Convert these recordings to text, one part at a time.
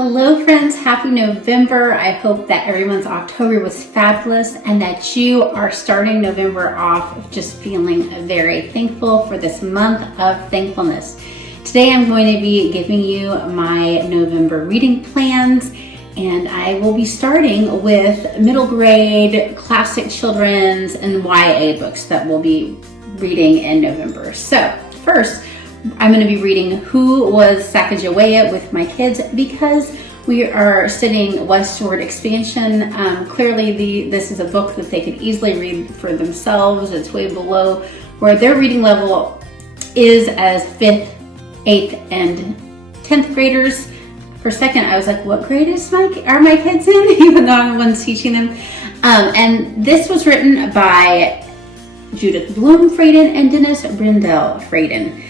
Hello friends, happy November. I hope that everyone's October was fabulous and that you are starting November off just feeling very thankful for this month of thankfulness. Today I'm going to be giving you my November reading plans, and I will be starting with middle grade, classic children's, and YA books that we'll be reading in November. So first, I'm going to be reading Who Was Sacagawea with my kids because we are studying westward expansion. Clearly this is a book that they could easily read for themselves. It's way below where their reading level is as 5th, 8th, and 10th graders. For a second, I was like, what grade are my kids in? Even though I'm the one teaching them. And this was written by Judith Fradin and Dennis Brindell Fradin.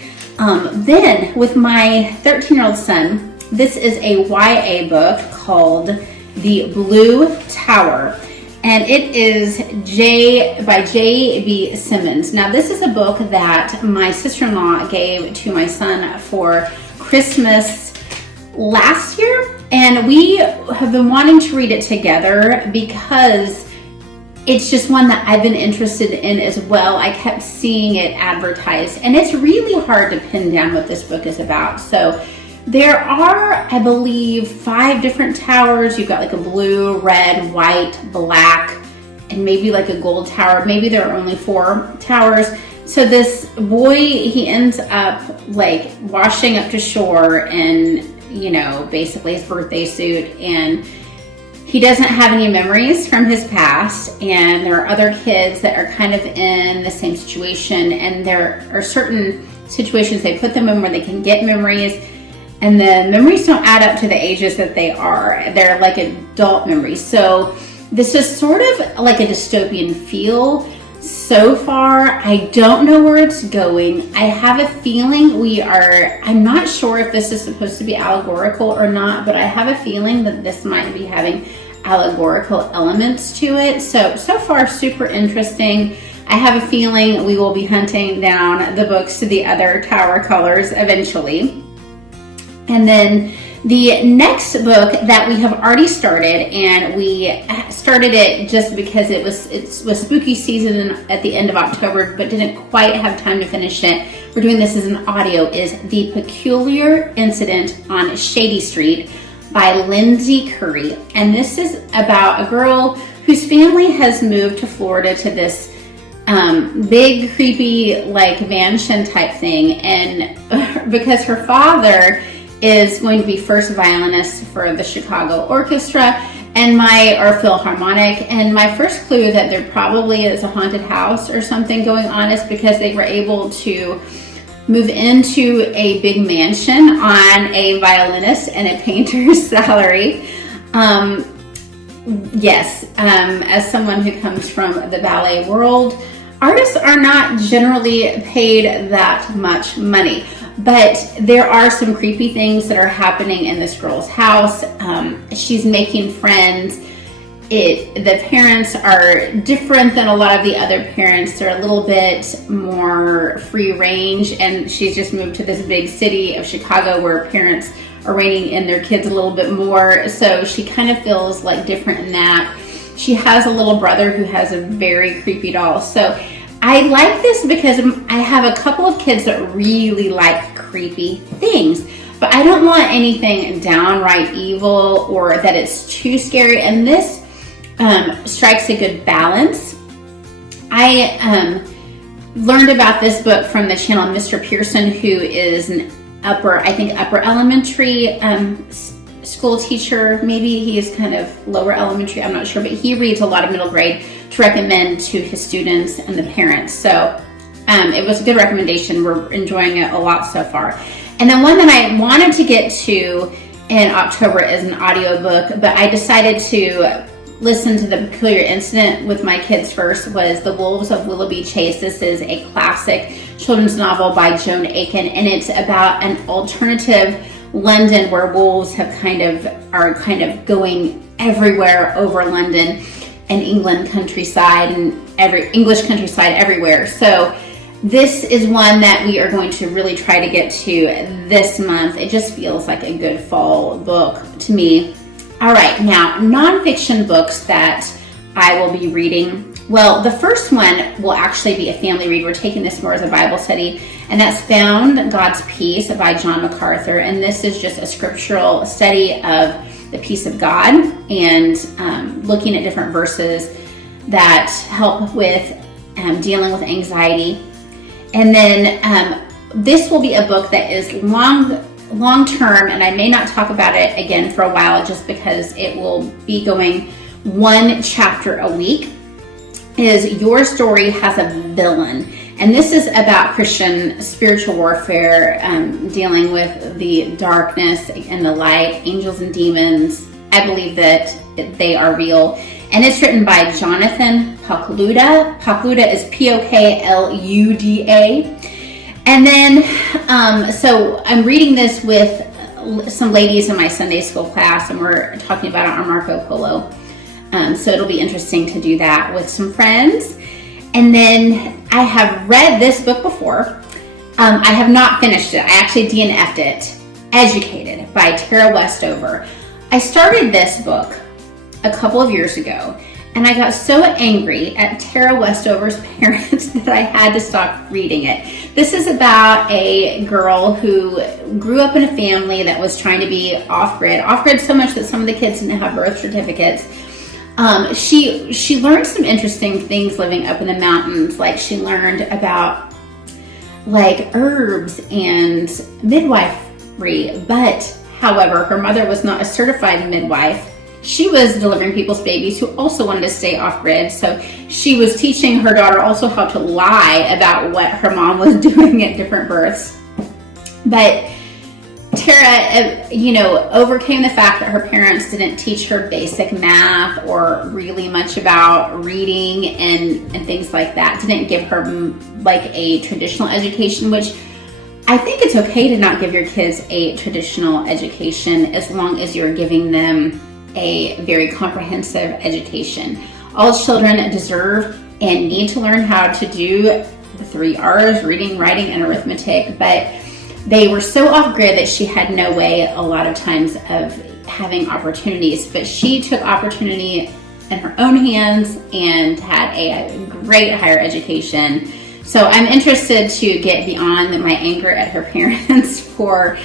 Then with my 13-year-old son, this is a YA book called The Blue Tower, and it is by J.B. Simmons. Now this is a book that my sister-in-law gave to my son for Christmas last year, and we have been wanting to read it together because it's just one that I've been interested in as well. I kept seeing it advertised, and it's really hard to pin down what this book is about. So there are, I believe, 5 different towers. You've got like a blue, red, white, black, and maybe like a gold tower. Maybe there are only 4 towers. So this boy, he ends up like washing up to shore in, basically his birthday suit, and he doesn't have any memories from his past, and there are other kids that are kind of in the same situation, and there are certain situations they put them in where they can get memories, and the memories don't add up to the ages that they are. They're like adult memories. So this is sort of like a dystopian feel. So far, I don't know where it's going. I have a feeling I'm not sure if this is supposed to be allegorical or not, but I have a feeling that this might be having allegorical elements to it. So far, super interesting. I have a feeling we will be hunting down the books to the other tower colors eventually. And then the next book that we have already started, and we started it just because it was spooky season at the end of October, but didn't quite have time to finish it. We're doing this as an audio, is The Peculiar Incident on Shady Street by Lindsey Currie. And this is about a girl whose family has moved to Florida to this big, creepy, like mansion type thing. And because her father is going to be first violinist for the Chicago Orchestra or Philharmonic, and my first clue that there probably is a haunted house or something going on is because they were able to move into a big mansion on a violinist and a painter's salary. Yes, as someone who comes from the ballet world, artists are not generally paid that much money. But there are some creepy things that are happening in this girl's house. She's making friends. The parents are different than a lot of the other parents. They're a little bit more free range, and she's just moved to this big city of Chicago where parents are reining in their kids a little bit more. So she kind of feels like different in that. She has a little brother who has a very creepy doll. So I like this because I have a couple of kids that really like creepy things, but I don't want anything downright evil or that it's too scary. And this strikes a good balance. I learned about this book from the channel Mr. Pearson, who is an upper elementary school teacher. Maybe he is kind of lower elementary, I'm not sure, but he reads a lot of middle grade to recommend to his students and the parents. So it was a good recommendation. We're enjoying it a lot so far. And then one that I wanted to get to in October is an audiobook, but I decided to listen to The Peculiar Incident with my kids first, was The Wolves of Willoughby Chase. This is a classic children's novel by Joan, and it's about an alternative London where wolves are kind of going everywhere over London and England countryside and English countryside everywhere. So this is one that we are going to really try to get to this month. It just feels like a good fall book to me. All right, now nonfiction books that I will be reading. Well, the first one will actually be a family read. We're taking this more as a Bible study, and that's Found God's Peace by John MacArthur. And this is just a scriptural study of the peace of God and looking at different verses that help with dealing with anxiety. And then this will be a book that is long term, and I may not talk about it again for a while just because it will be going one chapter a week. Is Your Story Has a Villain. And this is about Christian spiritual warfare, dealing with the darkness and the light, angels and demons. I believe that they are real. And it's written by Jonathan Pokluda. Pokluda is Pokluda. And then, so I'm reading this with some ladies in my Sunday school class, and we're talking about our Marco Polo. So it'll be interesting to do that with some friends. And then I have read this book before. I have not finished it. I actually DNF'd it. Educated by Tara Westover. I started this book a couple of years ago, and I got so angry at Tara Westover's parents that I had to stop reading it. This is about a girl who grew up in a family that was trying to be off-grid so much that some of the kids didn't have birth certificates. She learned some interesting things living up in the mountains. Like she learned about like herbs and midwifery, but however, her mother was not a certified midwife. She was delivering people's babies who also wanted to stay off-grid. So she was teaching her daughter also how to lie about what her mom was doing at different births. But Tara, overcame the fact that her parents didn't teach her basic math or really much about reading and things like that. Didn't give her like a traditional education, which I think it's okay to not give your kids a traditional education as long as you're giving them a very comprehensive education. All children deserve and need to learn how to do the 3 R's, reading, writing, and arithmetic, but they were so off-grid that she had no way a lot of times of having opportunities. But she took opportunity in her own hands and had a great higher education. So I'm interested to get beyond my anger at her parents for,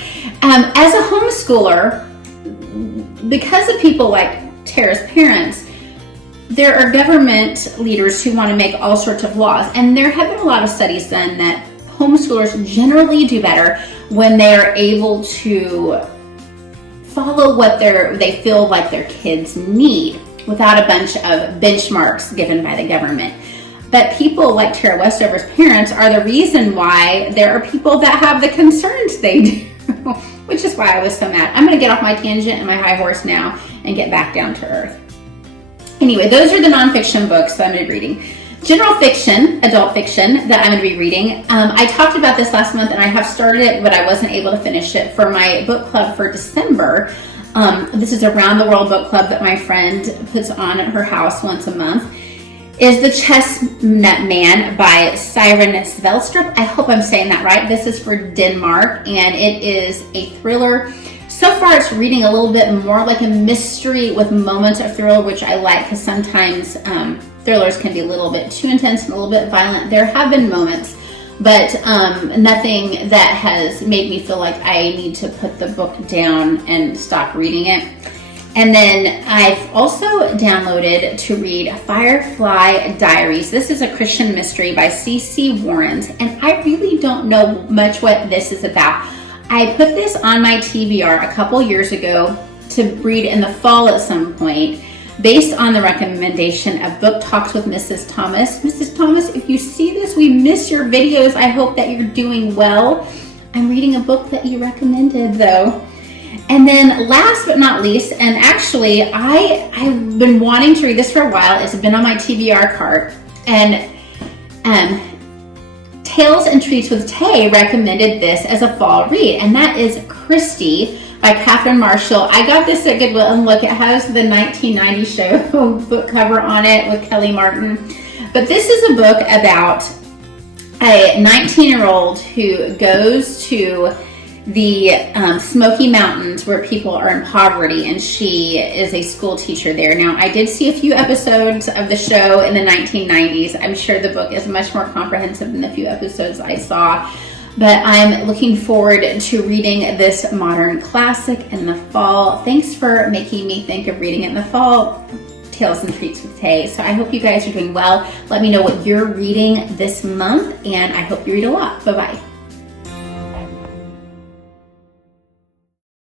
as a homeschooler, because of people like Tara's parents, there are government leaders who want to make all sorts of laws. And there have been a lot of studies done that homeschoolers generally do better when they are able to follow what they feel like their kids need without a bunch of benchmarks given by the government. But people like Tara Westover's parents are the reason why there are people that have the concerns they do, which is why I was so mad. I'm going to get off my tangent and my high horse now and get back down to earth. Anyway, those are the nonfiction books that I'm going to be reading. General fiction, adult fiction, that I'm going to be reading. I talked about this last month, and I have started it, but I wasn't able to finish it for my book club for December. This is a Round the World book club that my friend puts on at her house once a month. Is The Chestnut Man by Siren Svelsteup. I hope I'm saying that right. This is for Denmark, and it is a thriller. So far, it's reading a little bit more like a mystery with moments of thrill, which I like because sometimes thrillers can be a little bit too intense and a little bit violent. There have been moments, but nothing that has made me feel like I need to put the book down and stop reading it. And then I've also downloaded to read Firefly Diaries. This is a Christian mystery by C.C. Warrens, and I really don't know much what this is about. I put this on my TBR a couple years ago to read in the fall at some point, based on the recommendation of Book Talks with Mrs. Thomas. Mrs. Thomas, if you see this, we miss your videos. I hope that you're doing well. I'm reading a book that you recommended, though. And then last but not least, and actually I've been wanting to read this for a while. It's been on my TBR cart. And Tales and Treats with Tay recommended this as a fall read, and that is Christy by Catherine Marshall. I got this at Goodwill, and look, it has the 1990 show book cover on it with Kelly Martin. But this is a book about a 19-year-old who goes to the Smoky Mountains where people are in poverty, and she is a school teacher there. Now, I did see a few episodes of the show in the 1990s. I'm sure the book is much more comprehensive than the few episodes I saw, but I'm looking forward to reading this modern classic in the fall. Thanks for making me think of reading it in the fall. Tales and Treats with Tay. So I hope you guys are doing well. Let me know what you're reading this month, and I hope you read a lot. Bye-bye.